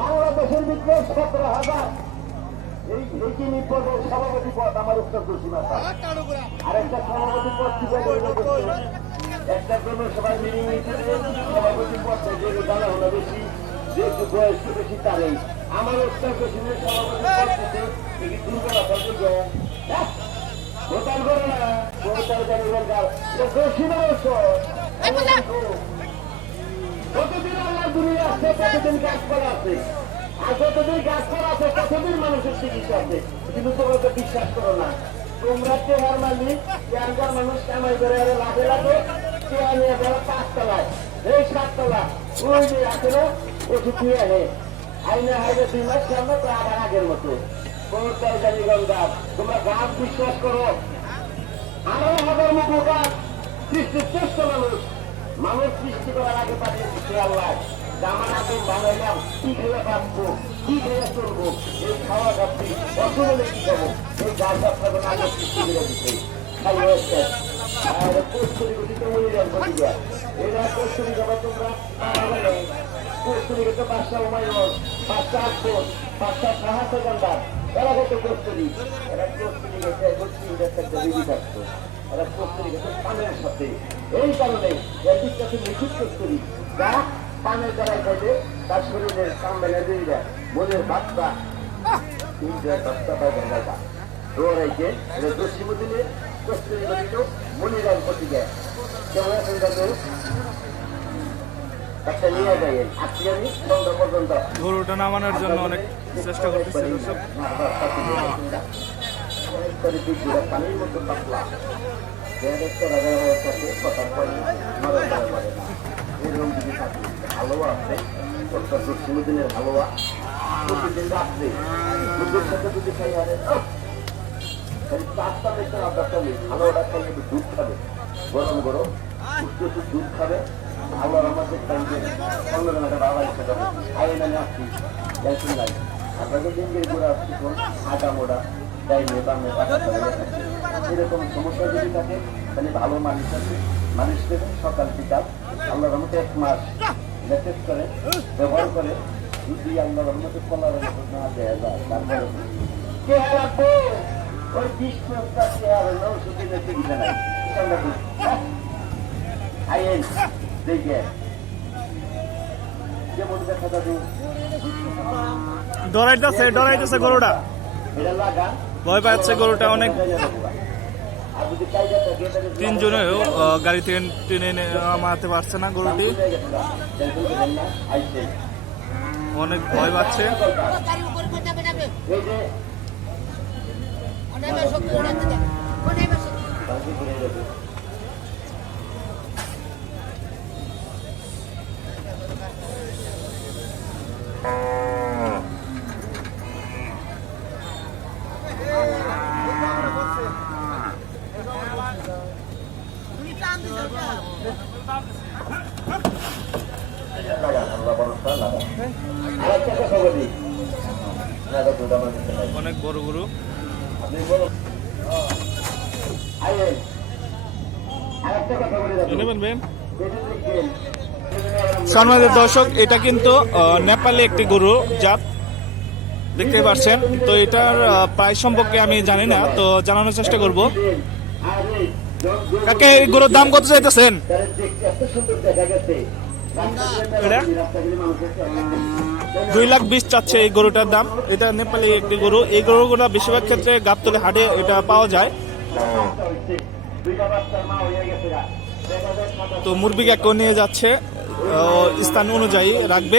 বাংলাদেশের ভিতরে 17,000 এই নীতি পদের সভাপতি পদ আমার উত্তর পশ্চিমা আর একটা সভাপতি পদ একটা জনসভায় মিটিং সভাপতি পদ যে জানা হলো বেশি যে একটু বয়স বেশি তারই আমার উত্তর পশ্চিমের সভাপতি পদ দিতে এই দুর্বলতা ভোটার করে না ভোটার দরকার কতদিন আল্লাহ দুনিয়া আছে কতদিন গাছপালা আছে আর যতদিন গাছপালা আছে ততদিন মানুষের চিকিৎসা আছে কিন্তু তোমরা তো বিশ্বাস করো না তোমরা চেহার মালিক চেহার মানুষ কামাই করে লাভে লাগে চেহার নিয়ে যারা 5 তলায় এই 7 তলা ওই যে আছে না ওষুধ নিয়ে আনে আইনে হাইলে 2 মাস সামনে তো আবার আগের মতো কোন তরকারি গঙ্গার তোমরা গাছ বিশ্বাস করো 18,000 মুখ গাছ সৃষ্টির শ্রেষ্ঠ মানুষ সৃষ্টি করার আগে পাঠিয়েছে আল্লাহ আমার আগে বানাইলাম কি খেয়ে বাঁচবো কি খেয়ে চলবো এই খাওয়া খাচ্ছি অসুবিধে কি খাবো এই গাছ আপনাদের আগে সৃষ্টি করে দিচ্ছে খাই হয়েছে কস্তুরি গতিতে মনে যান এরা কস্তুরি খাবার তোমরা কস্তুরি খেতে 5টা হুমায়ুন 5টা আকবর 5টা সাহায্য গন্ডার এরা কত কস্তুরি এরা কস্তুরি খেতে একটা বিধি থাকতো এরা কস্তুরি খেতে পানের সাথে এই কারণে এদিক কাছে নিখুঁত কস্তুরি যা পানের দ্বারাই খাইলে তার শরীরের সামনে দিয়ে যায় মনের বাচ্চা 3-4-5টা পায় গঙ্গা দৌড়াইছে এটা দস্যিম দিলে কস্তুরি গঠিত মনিরাম করতে যায় কেমন আছেন দাদু একটা নিয়ে যায় আজকে সন্ধ্যা পর্যন্ত গরুটা নামানোর জন্য অনেক চেষ্টা করতেছে পানির মতো পাতলা এরকম যদি থাকে হালুয়া আছে দক্ষিণদিনের হালুয়া প্রতিদিন রাত্রে দুধের সাথে যদি খাই আরে 4টা মিটার আদারটা নেই হালুয়াটা খাইলে একটু দুধ খাবে গরম গরম একটু দুধ খাবে আল্লাহর আমাদের অন্যজনকে বাবা ইচ্ছা করে আগে নামে আসছি টেনশন নাই আপনাকে দিনকে ঘুরে আসছি আটা মোটা ডাইনে বামে এরকম সমস্যা যদি থাকে তাহলে ভালো মানুষ আছে মানুষ দেবেন সকাল বিকাল আল্লাহর রহমতে 1 মাস মেসেজ করে ব্যবহার করে যদি আল্লাহর রহমতে কলার মতো না দেয়া যায় তারপরে কে রাখবো ওই 20-টা চেয়ার হলো শুধু নেতে দিতে নাই আইন দেখে যেমন দেখা যাবে ডরাইতেছে গরুটা এটা লাগা ভয় পাচ্ছে গরুটা অনেক 3 জনেও গাড়ি থেকে টেনে নামাতে পারছে না গরুটি অনেক ভয় পাচ্ছে অনেক বড় গরু সম্মানিত দর্শক এটা কিন্তু নেপালে একটি গরু জাত দেখতে পাচ্ছেন তো এটার প্রাইস সম্পর্কে আমি জানি না তো জানানোর চেষ্টা করব কাকে এই গরুর দাম কত চাইতেছেন 2,20,000 চাচ্ছে এই গরুটার দাম এটা নেপালি একটি গরু এই গরুগুলো বেশিরভাগ ক্ষেত্রে গাবতলী হাটে এটা পাওয়া যায় তো মুরগিকে কেউ নিয়ে যাচ্ছে স্থান অনুযায়ী রাখবে